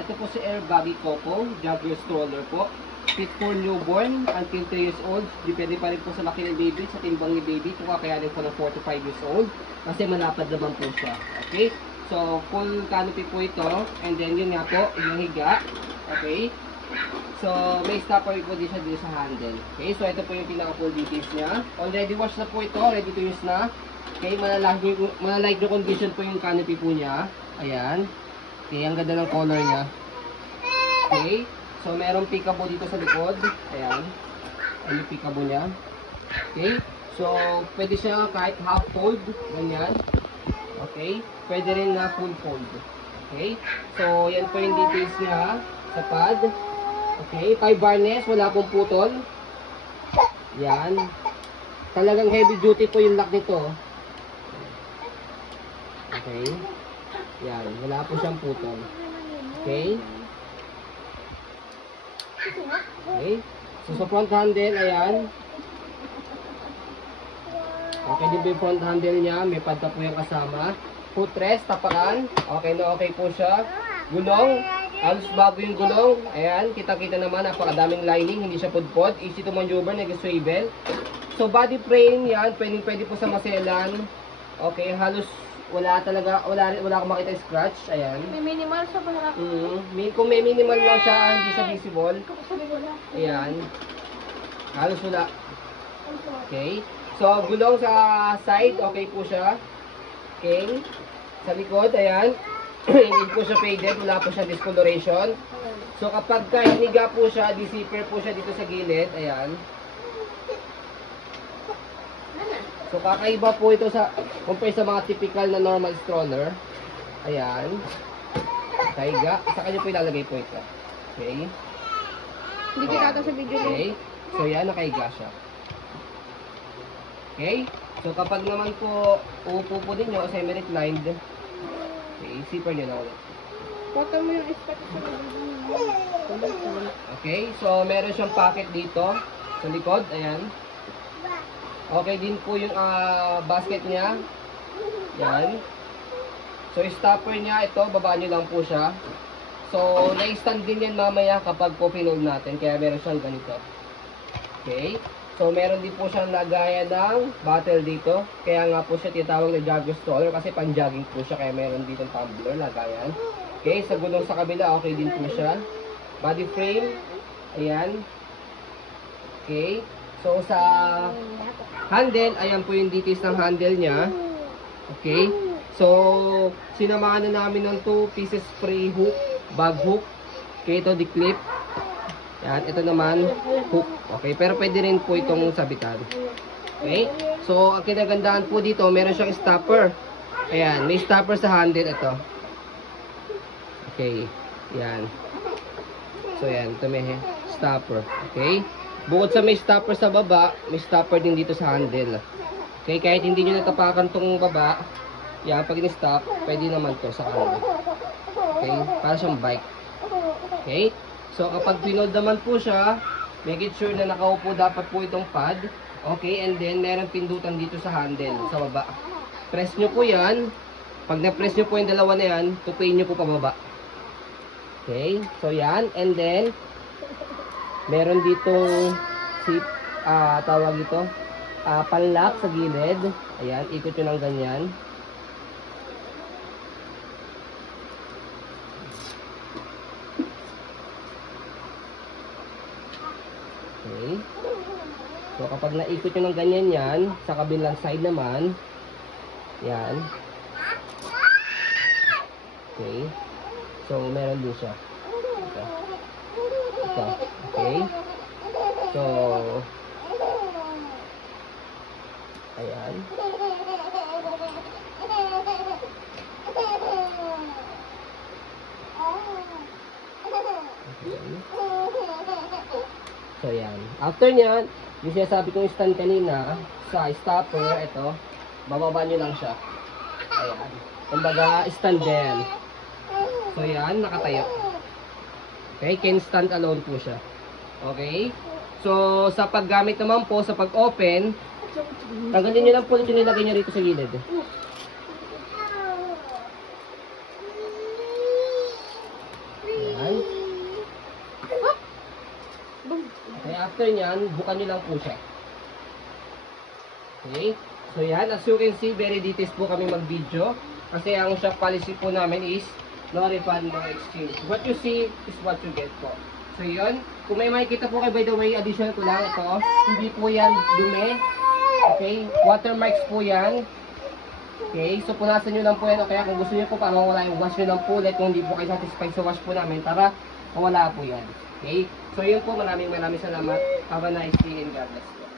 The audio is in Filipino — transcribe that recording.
Ito po si Air Baggy Coco, jogger stroller po. Fit for newborn until 3 years old. Depende pa rin po sa laki ng baby, sa timbang ni baby. Kung kakayanin po ng 4 to 5 years old. Kasi malapad naman po siya. Okay? So, full canopy po ito. And then, yun nga po, yung higa. Okay? So, may stopper po din siya dito sa handle. Okay? So, ito po yung pinaka-full details niya. Already washed na po ito. Ready to use na. Okay? Malalike the condition po yung canopy po niya. Ayan. Okay, ang ganda ng color niya. Okay. So, merong peekaboo dito sa likod. Ayan. Ayan yung peekaboo niya. Okay. So, pwede siya kahit half fold. Ganyan. Okay. Pwede rin na full fold. Okay. So, yan po yung details niya sa pad. Okay. 5 varnish. Wala pong putol. Yan. Talagang heavy duty po yung lock nito. Okay. Yan. Wala po siyang putol. Okay. Okay. So, sa front handle, ayan. Okay din po yung front handle niya. May pad po yung kasama. Footrest, tapakan. Okay na okay po siya. Gulong. Halos bago yung gulong. Ayan. Kita-kita naman. Napakadaming lining. Hindi siya pudpod. Easy to maneuver. Nag-swivel. So, body frame yan. Pwede po sa maselan. Okay. Halos wala talaga. Wala akong makita scratch. Ayan. May minimal sa pangarap. Kung may minimal lang siya, hindi siya visible. Ayan. Halos wala. Okay. So, gulong sa side, okay po siya. Okay. Sa likod, ayan. Hindi po siya faded, wala po siya discoloration. So, kapag hiniga po siya, di-zipper po siya dito sa gilid. Ayan. So, kakaiba po ito sa, compare sa mga typical na normal stroller. Ayan. Kaiga. Sa kanya po ilalagay po ito. Okay. Hindi kita sa video. Okay. So, yan, nakaiga siya. Okay. So, kapag naman po, uupo po din nyo, semi-reclined. Okay, zipper nyo na ulit. Photo mo yung expect sa video. Okay, so, meron siyang pocket dito. Sa likod, ayan. Okay din po yung basket niya. Yan. So, stopper niya, ito, baba nyo lang po siya. So, na-stand din yan mamaya kapag po pinold natin. Kaya meron siyang ganito. Okay. So, meron din po siyang lagayan ng bottle dito. Kaya nga po siya tinatawag na jogger stroller kasi pang-jogging po siya. Kaya meron dito tumbler, lagayan. Okay, sa gulong sa kabila, okay din po siya. Body frame. Ayan. Okay. So, sa handle, ayan po yung details ng handle niya. Okay. So, sinamahan na namin ng 2 pieces spray hook, bag hook. Okay, ito di-clip. Yan, ito naman, hook. Okay, pero pwede rin po itong sabitan. Okay. So, ang kinagandahan po dito, meron siyang stopper. Ayan, may stopper sa handle ito. Okay. Yan. So, yan, ito may stopper. Okay. Bukod sa may stopper sa baba, may stopper din dito sa handle. Okay, kahit hindi nyo natapakan tong baba, yan, pag in-stop, pwede naman to sa kanila. Okay, para siyang bike. Okay, so kapag pinold naman po siya, make it sure na nakaupo dapat po itong pad. Okay, and then meron pindutan dito sa handle, sa baba. Press nyo po yan. Pag na-press nyo po yung dalawa na yan, tupiin nyo po pababa. Okay, so yan, and then, meron ditong zip, tawag ito, panlock sa gilid. Ayan, ikot nyo ng ganyan. Okay. So, kapag naikot nyo ng ganyan yan, sa kabilang side naman, yan. Okay. So, meron din siya. Ito. Ito. Okay. So, ayan. Okay. So, yan. After nyan, yung sinasabi kong stand kanina, sa stopper, ito, bababa nyo lang siya. Ayan. Kumbaga, stand din. So, yan, nakatayo. Okay, can stand alone po siya. Okay? So, sa paggamit naman po, sa pag-open, tanggalin nyo lang po ito nilagay nyo rito sa gilid. Yan. Okay, after nyan, bukan nyo lang po siya. Okay? So yan, as you can see, very details po kami mag-video. Kasi ang shop policy po namin is no refund, no exchange. What you see is what you get po. So yun, kung may makikita po kayo, by the way, additional ko lang ito. Hindi po yan dumi. Okay? Watermarks po yan. Okay? So punasan nyo lang po yan. O kaya kung gusto nyo po para mawala yung wash nyo lang po ulit. Kung hindi po kayo satisfied sa wash po namin, para mawala po yan. Okay? So yun po, maraming salamat. Have a nice day and God bless po.